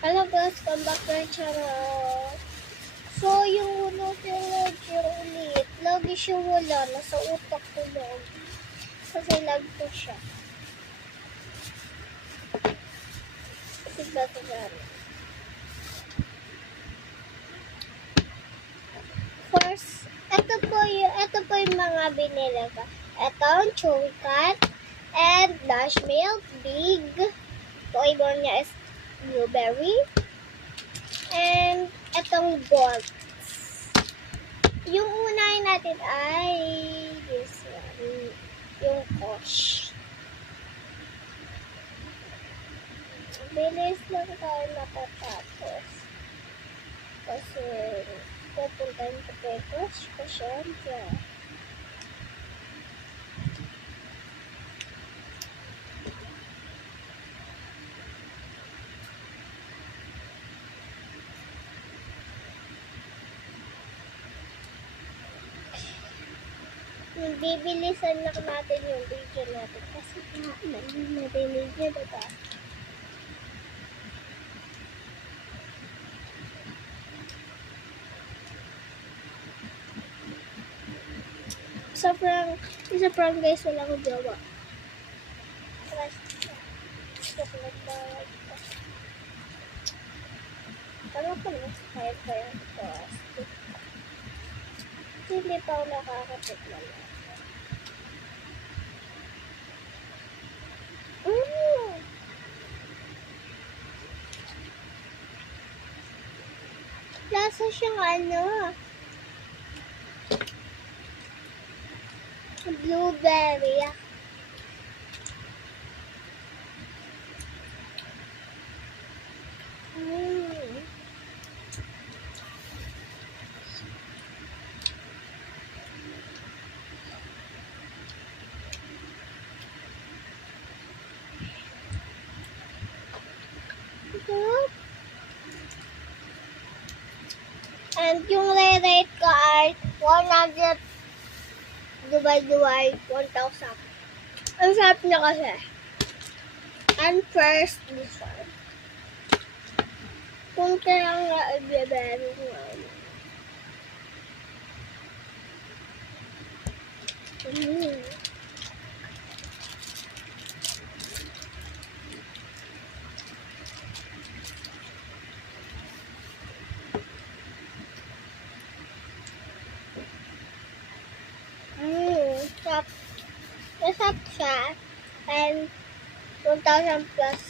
Hello guys, come back to our channel. So, yung energy ulit, lagi siya wala. Nasa utak ko lang. Kasi lag ko siya. Tignan ko yan. First, ito po yung mga binili ko. Ito, ang Chewy Cat, and Dash Milk, Big. Flavor niya is blueberry. And itong gold. Yung unahin natin ay this one. Yung Kosh. Bilis lang tayo matatapos. Kasi pupuntahin ko pa yung Kosh ko syempre. Bibilisan lang natin yung video natin kasi narinig nyo diba? Isa prank guys, wala akong jowa. Tama ko na, kahit pa yung plastic. Hindi pa ako nakakapit na lang. Lasa siyang blueberry. And yung rate ko ay 100 divide 1,000. Ang sarap niya kasi. And first, this one. Kung kaya nga i-bebero ko Masarap siya. And 1,000 plus